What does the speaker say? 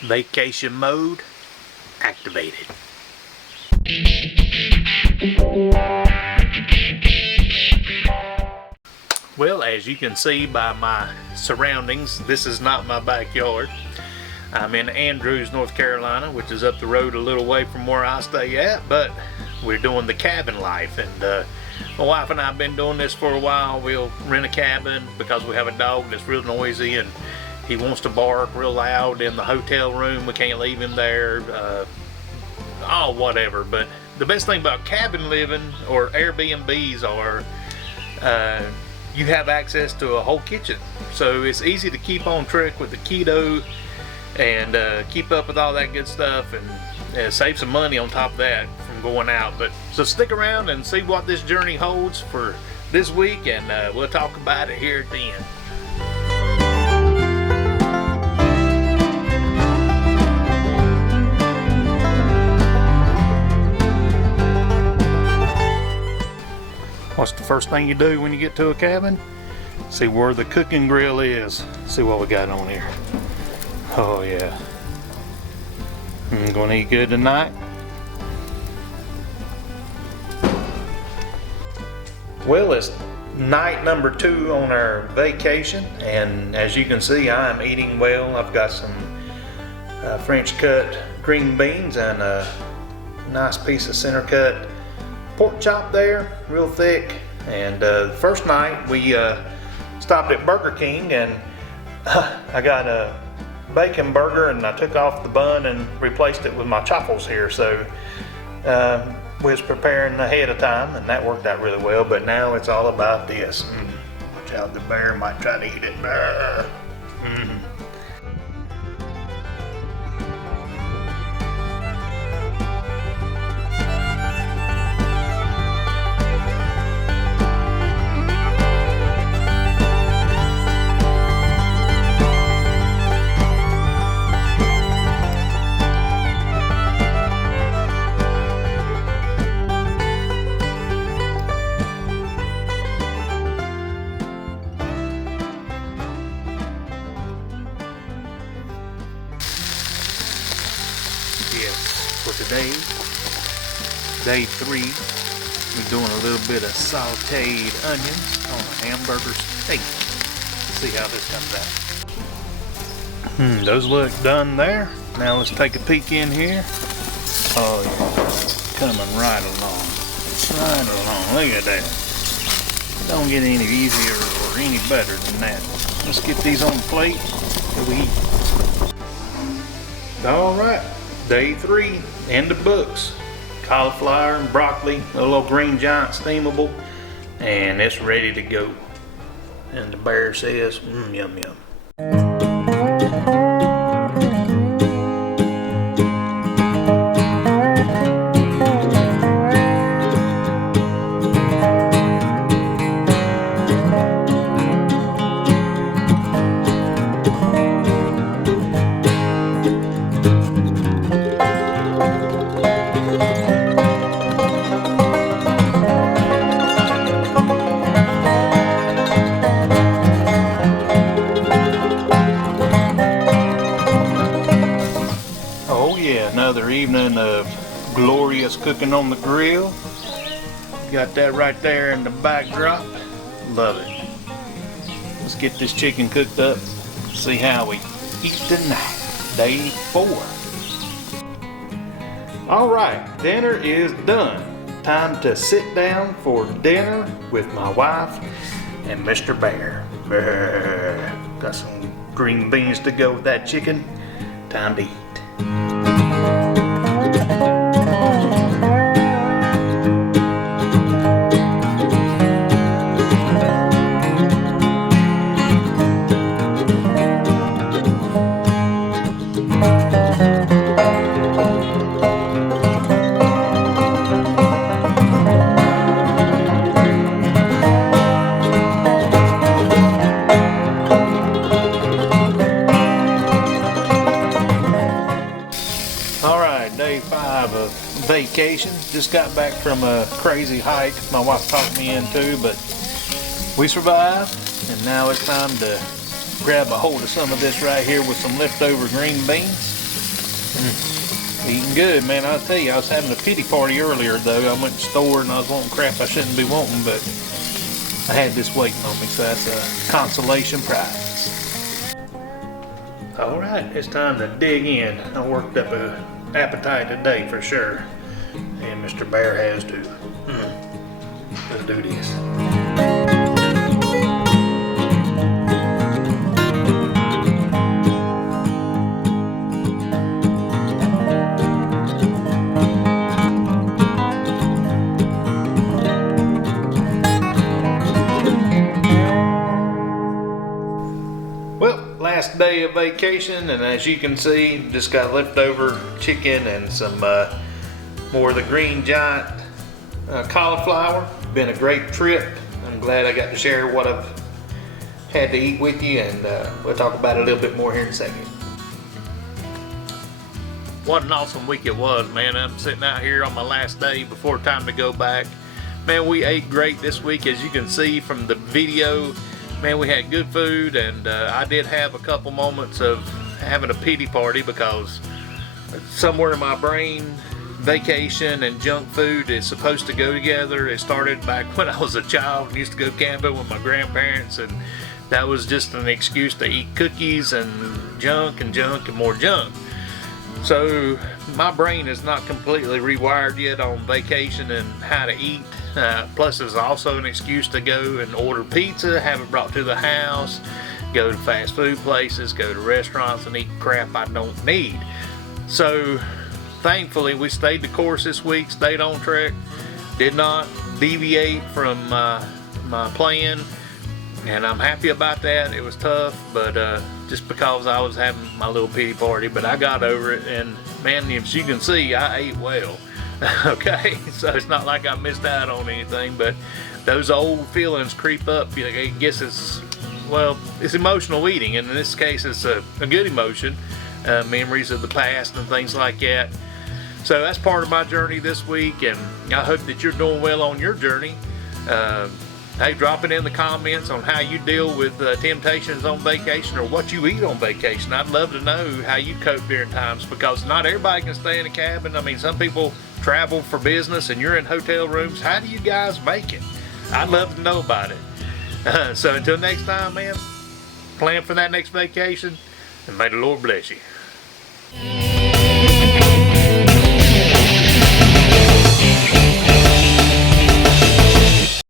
Vacation mode activated. Well, as you can see by my surroundings, this is not my backyard. I'm in Andrews, North Carolina, which is up the road a little way from where I stay at, but we're doing the cabin life, and my wife and I have been doing this for a while. We'll rent a cabin because we have a dog that's real noisy and he wants to bark real loud in the hotel room. We can't leave him there, whatever. But the best thing about cabin living or Airbnbs are you have access to a whole kitchen. So it's easy to keep on track with the keto and keep up with all that good stuff, and save some money on top of that from going out. But so stick around and see what this journey holds for this week, and we'll talk about it here at the end. What's the first thing you do when you get to a cabin? See where the cooking grill is. See what we got on here. Oh yeah. Gonna eat good tonight. Well, it's night number 2 on our vacation, and as you can see, I'm eating well. I've got some French cut green beans and a nice piece of center cut pork chop there, real thick. And the first night we stopped at Burger King, and I got a bacon burger, and I took off the bun and replaced it with my chopples here. So we was preparing ahead of time, and that worked out really well. But now it's all about this. Watch out, the bear might try to eat it. Yes, for today, day 3, we're doing a little bit of sauteed onions on a hamburger steak. Let's see how this comes out. Those look done there. Now let's take a peek in here. Oh yeah, coming right along. Right along, look at that. Don't get any easier or any better than that. Let's get these on the plate and we eat. Alright. Day 3 in the books. Cauliflower and broccoli, a little green giant steamable, and it's ready to go. And the bear says, yum yum. Another evening of glorious cooking on the grill. Got that right there in the backdrop. Love it. Let's get this chicken cooked up. See how we eat tonight. Day 4. Alright, dinner is done. Time to sit down for dinner with my wife and Mr. Bear. Got some green beans to go with that chicken. Time to eat. Day 5 of vacation. Just got back from a crazy hike my wife talked me into, but we survived, and now it's time to grab a hold of some of this right here with some leftover green beans Eating good, man. I'll tell you, I was having a pity party earlier, though. I went to the store and I was wanting crap I shouldn't be wanting, but I had this waiting on me, so that's a consolation prize. All right, it's time to dig in. I worked up an appetite today for sure, and Mr. Bear has too. Let's do this. Last day of vacation, and as you can see, just got leftover chicken and some more of the Green Giant cauliflower. Been a great trip. I'm glad I got to share what I've had to eat with you, and we'll talk about it a little bit more here in a second. What an awesome week it was, man. I'm sitting out here on my last day before time to go back. Man, we ate great this week, as you can see from the video. Man, we had good food, and I did have a couple moments of having a pity party because somewhere in my brain, vacation and junk food is supposed to go together. It started back when I was a child and used to go camping with my grandparents, and that was just an excuse to eat cookies and junk and more junk. So my brain is not completely rewired yet on vacation and how to eat. Plus it's also an excuse to go and order pizza, have it brought to the house, go to fast food places, go to restaurants and eat crap I don't need. So thankfully we stayed the course this week, stayed on track, did not deviate from my plan, and I'm happy about that. It was tough, but just because I was having my little pity party, but I got over it, and man, as you can see, I ate well. Okay, so it's not like I missed out on anything, but those old feelings creep up. I guess it's emotional eating, and in this case it's a good emotion, memories of the past and things like that. So that's part of my journey this week, and I hope that you're doing well on your journey. Hey, drop it in the comments on how you deal with temptations on vacation, or what you eat on vacation. I'd love to know how you cope during times, because not everybody can stay in a cabin. I mean, some people travel for business and you're in hotel rooms. How do you guys make it? I'd love to know about it. So until next time, man, plan for that next vacation, and may the Lord bless you.